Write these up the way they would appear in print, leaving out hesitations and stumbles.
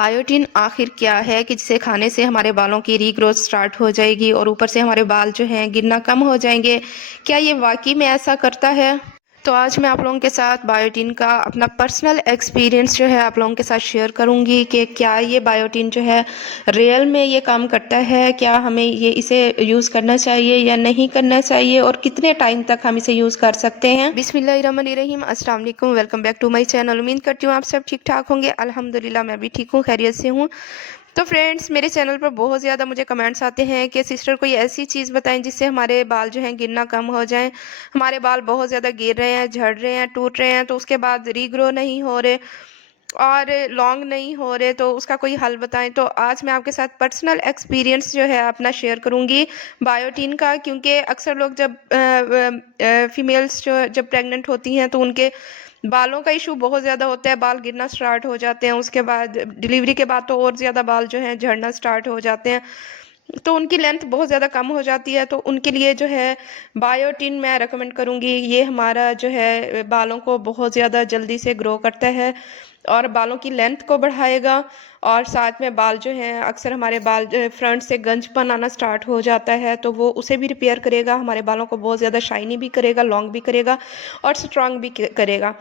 Biotin आखिर क्या है कि जिसे खाने से हमारे बालों की रीग्रोथ स्टार्ट हो जाएगी और ऊपर से हमारे बाल जो हैं गिरना कम हो जाएंगे। क्या ये वाकई में ऐसा करता है? तो आज मैं आप लोगों के साथ बायोटिन का अपना पर्सनल एक्सपीरियंस जो है आप लोगों के साथ शेयर करूंगी कि क्या ये बायोटिन जो है रियल में ये काम करता है, क्या हमें ये इसे यूज़ करना चाहिए या नहीं करना चाहिए और कितने टाइम तक हम इसे यूज़ कर सकते हैं। बिस्मिल्लाहिर्रहमानिर्रहीम, अस्सलाम वालेकुम, welcome back to my channel. उम्मीद करती हूँ आप सब ठीक ठाक होंगे। अल्हम्दुलिल्लाह मैं भी ठीक हूँ, खैरियत से हूँ। तो फ्रेंड्स, मेरे चैनल पर बहुत ज़्यादा मुझे कमेंट्स आते हैं कि सिस्टर कोई ऐसी चीज़ बताएं जिससे हमारे बाल जो हैं गिरना कम हो जाएं। हमारे बाल बहुत ज़्यादा गिर रहे हैं, झड़ रहे हैं, टूट रहे हैं, तो उसके बाद रीग्रो नहीं हो रहे और लॉन्ग नहीं हो रहे, तो उसका कोई हल बताएं। तो आज मैं आपके साथ पर्सनल एक्सपीरियंस जो है अपना शेयर करूंगी बायोटिन का, क्योंकि अक्सर लोग जब फीमेल्स जो जब प्रेग्नेंट होती हैं तो उनके बालों का इशू बहुत ज़्यादा होता है, बाल गिरना स्टार्ट हो जाते हैं। उसके बाद डिलीवरी के बाद तो और ज़्यादा बाल जो हैं झड़ना स्टार्ट हो जाते हैं, तो उनकी लेंथ बहुत ज़्यादा कम हो जाती है। तो उनके लिए जो है बायोटिन मैं रेकमेंड करूँगी। ये हमारा जो है बालों को बहुत ज़्यादा जल्दी से ग्रो करता है और बालों की लेंथ को बढ़ाएगा, और साथ में बाल जो हैं अक्सर हमारे बाल फ्रंट से गंजपन आना स्टार्ट हो जाता है, तो वो उसे भी रिपेयर करेगा, हमारे बालों को बहुत ज़्यादा शाइनी भी करेगा, लॉन्ग भी करेगा और स्ट्रांग भी करेगा।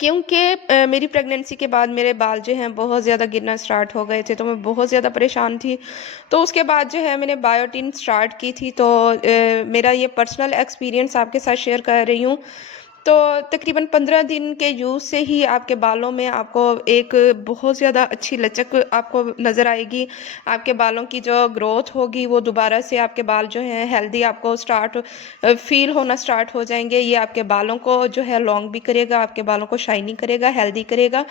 क्योंकि मेरी प्रेगनेंसी के बाद मेरे बाल जो हैं बहुत ज़्यादा गिरना स्टार्ट हो गए थे, तो मैं बहुत ज़्यादा परेशान थी। तो उसके बाद जो है मैंने बायोटिन स्टार्ट की थी। तो मेरा ये पर्सनल एक्सपीरियंस आपके साथ शेयर कर रही हूँ। तो तकरीबन 15 दिन के यूज़ से ही आपके बालों में आपको एक बहुत ज़्यादा अच्छी लचक आपको नज़र आएगी। आपके बालों की जो ग्रोथ होगी वो दोबारा से आपके बाल जो हैं हेल्दी आपको फील होना स्टार्ट हो जाएंगे। ये आपके बालों को जो है लॉन्ग भी करेगा, आपके बालों को शाइनी करेगा, हेल्दी करेगा,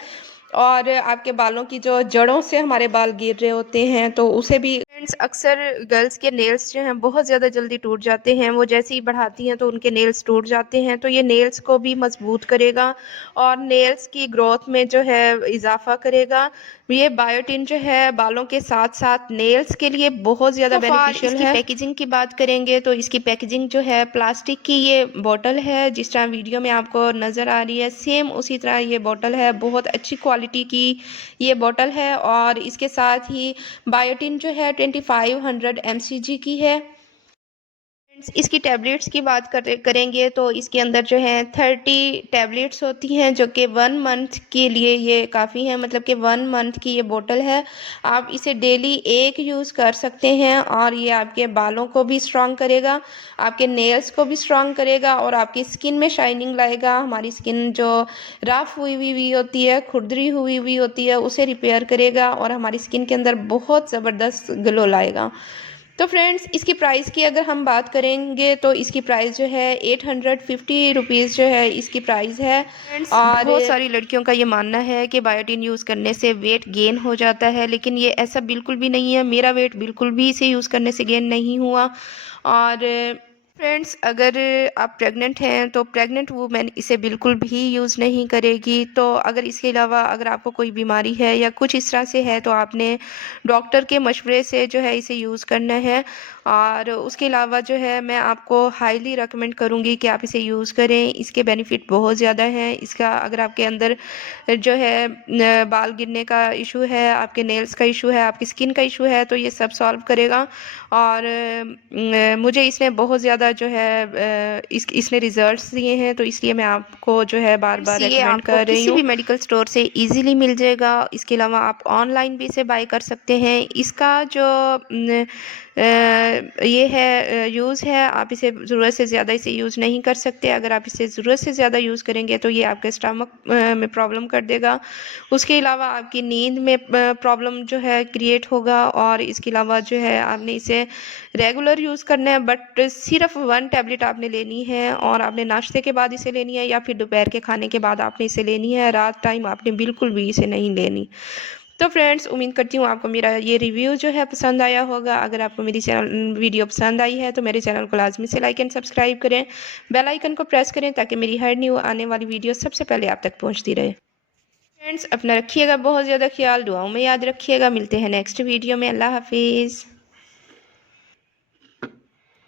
और आपके बालों की जो जड़ों से हमारे बाल गिर रहे होते हैं तो उसे भी। फ्रेंड्स, अक्सर गर्ल्स के नेल्स जो हैं बहुत ज़्यादा जल्दी टूट जाते हैं, वो जैसे ही बढ़ाती हैं तो उनके नेल्स टूट जाते हैं। तो ये नेल्स को भी मजबूत करेगा और नेल्स की ग्रोथ में जो है इजाफा करेगा। ये बायोटिन जो है बालों के साथ साथ नेल्स के लिए बहुत ज़्यादा बेनिफिशियल है। पैकेजिंग की बात करेंगे तो इसकी पैकेजिंग जो है प्लास्टिक की ये बोतल है, जिस तरह वीडियो में आपको नज़र आ रही है सेम उसी तरह ये बोतल है। बहुत अच्छी क्वालिटी की ये बोतल है और इसके साथ ही बायोटिन जो है 2500 mcg की है। इसकी टैबलेट्स की बात करेंगे तो इसके अंदर जो है 30 टैबलेट्स होती हैं, जो कि 1 मंथ के लिए ये काफ़ी है। मतलब कि 1 मंथ की ये बोतल है, आप इसे डेली एक यूज़ कर सकते हैं और ये आपके बालों को भी स्ट्रॉन्ग करेगा, आपके नेल्स को भी स्ट्रॉन्ग करेगा और आपकी स्किन में शाइनिंग लाएगा। हमारी स्किन जो रफ हुई होती है, खुरदरी हुई होती है, उसे रिपेयर करेगा और हमारी स्किन के अंदर बहुत ज़बरदस्त ग्लो लाएगा। तो फ्रेंड्स, इसकी प्राइस की अगर हम बात करेंगे तो इसकी प्राइस जो है 850 रुपीज़ जो है इसकी प्राइस है। और बहुत सारी लड़कियों का ये मानना है कि बायोटिन यूज़ करने से वेट गेन हो जाता है, लेकिन ये ऐसा बिल्कुल भी नहीं है। मेरा वेट बिल्कुल भी इसे यूज़ करने से गेन नहीं हुआ। और फ्रेंड्स, अगर आप प्रेग्नेंट हैं तो प्रेग्नेंट वूमेन इसे बिल्कुल भी यूज़ नहीं करेगी। तो अगर इसके अलावा अगर आपको कोई बीमारी है या कुछ इस तरह से है तो आपने डॉक्टर के मशवरे से जो है इसे यूज़ करना है। और उसके अलावा जो है मैं आपको हाईली रेकमेंड करूँगी कि आप इसे यूज़ करें। इसके बेनिफिट बहुत ज़्यादा हैं। इसका अगर आपके अंदर जो है बाल गिरने का इशू है, आपके नेल्स का इशू है, आपकी स्किन का इशू है, तो ये सब सॉल्व करेगा। और मुझे इसने बहुत ज़्यादा जो है इसने रिजल्ट्स दिए हैं, तो इसलिए मैं आपको जो है बार बार रेकमेंड कर रही हूँ। किसी भी मेडिकल स्टोर से इजीली मिल जाएगा। इसके अलावा आप ऑनलाइन भी इसे बाय कर सकते हैं। इसका जो ये है यूज़ है, आप इसे ज़रूरत से ज़्यादा इसे यूज़ नहीं कर सकते। अगर आप इसे ज़रूरत से ज़्यादा यूज़ करेंगे तो ये आपके स्टमक में प्रॉब्लम कर देगा। उसके अलावा आपकी नींद में प्रॉब्लम जो है क्रिएट होगा। और इसके अलावा जो है आपने इसे रेगुलर यूज़ करना है, बट सिर्फ 1 टैबलेट आपने लेनी है और आपने नाश्ते के बाद इसे लेनी है या फिर दोपहर के खाने के बाद आपने इसे लेनी है। रात टाइम आपने बिल्कुल भी इसे नहीं लेनी। तो फ्रेंड्स, उम्मीद करती हूँ आपको मेरा ये रिव्यू जो है पसंद आया होगा। अगर आपको मेरी वीडियो पसंद आई है तो मेरे चैनल को लाजमी से लाइक एंड सब्सक्राइब करें, बेल आइकन को प्रेस करें ताकि मेरी हर न्यू आने वाली वीडियो सबसे पहले आप तक पहुँचती रहे। फ्रेंड्स, अपना रखिएगा बहुत ज़्यादा ख्याल, दुआओं में याद रखिएगा। मिलते हैं नेक्स्ट वीडियो में। अल्लाह हाफिज़।